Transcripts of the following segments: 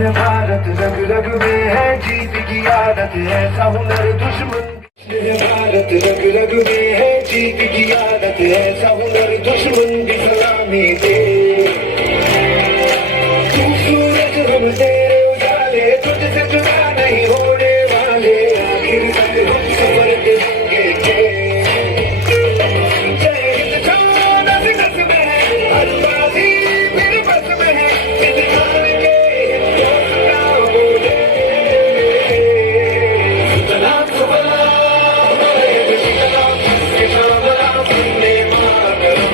है भारत रग रग में है जीत की आदत ऐसा हुनर दुश्मन है भारत रग रग में है जीत की आदत ऐसा हुनर दुश्मन भी सलामी दे तू सूरज हम तेरे उजाले तुझसे जुदा नहीं होने वाले आखिर तक हम सफर करेंगे जय हिंद जान नस में है हर बाजी मेरे बस में है इंसान के हौसला बोले सलाम सलाम सलाम सलाम ने मातरम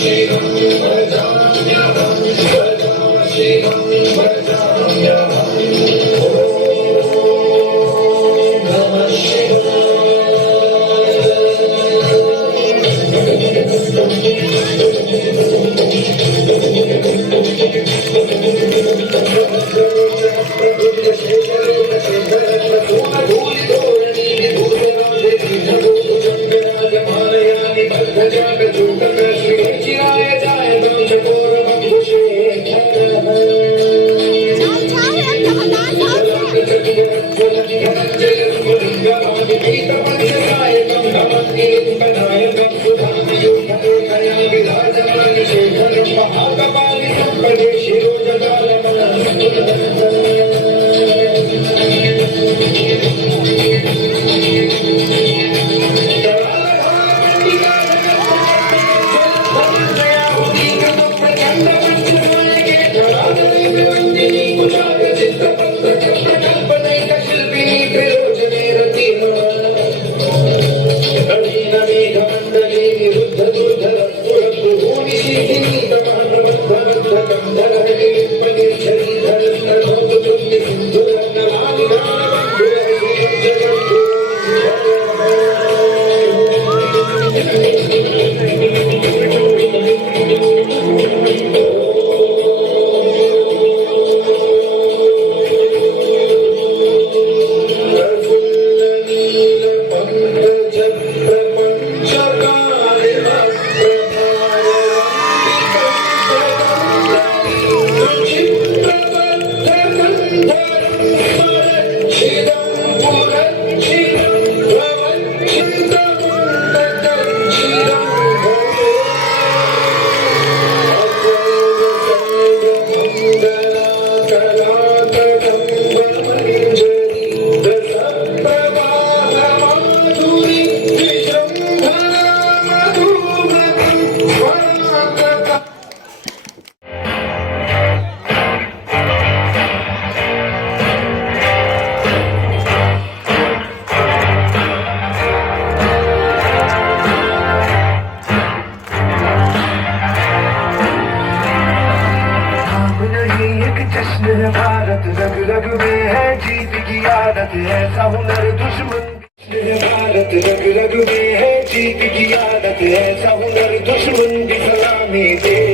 Shri Ram, Shri Ram, Shri Ram, जश्न भारत रग रग में है जीत की आदत ऐसा हुनर दुश्मन भारत रग रग में है जीत की आदत ऐसा हुनर दुश्मन भी सलामी दे